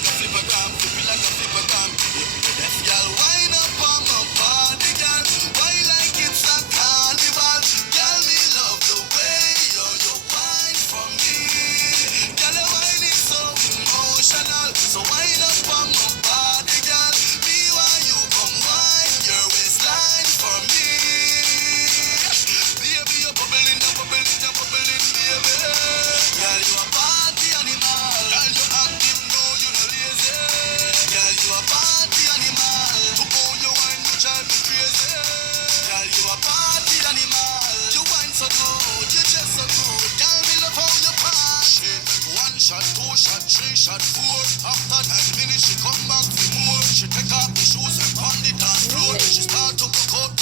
like a flippergram, flip it like a flippergram. If y'all wind up on my body, girl, why like it's a carnival? Girl, me love the way you wine for me. Girl, your wine is so emotional, so wind up on my body, girl. Me why you come wine your waistline for me. Baby, you're bubbling, you're bubbling, you're bubbling, baby. Girl, you a party animal. Girl, you active, no, you no lazy. Girl, you a party animal. To all you wine, you drive me crazy. Girl, you a party animal. You wine so good, you just so good. Girl, me love how you party. She take one shot, two shot, three shot, four. After 10 minutes, she come back for more. She take off the shoes and pound it on floor. She start to cook out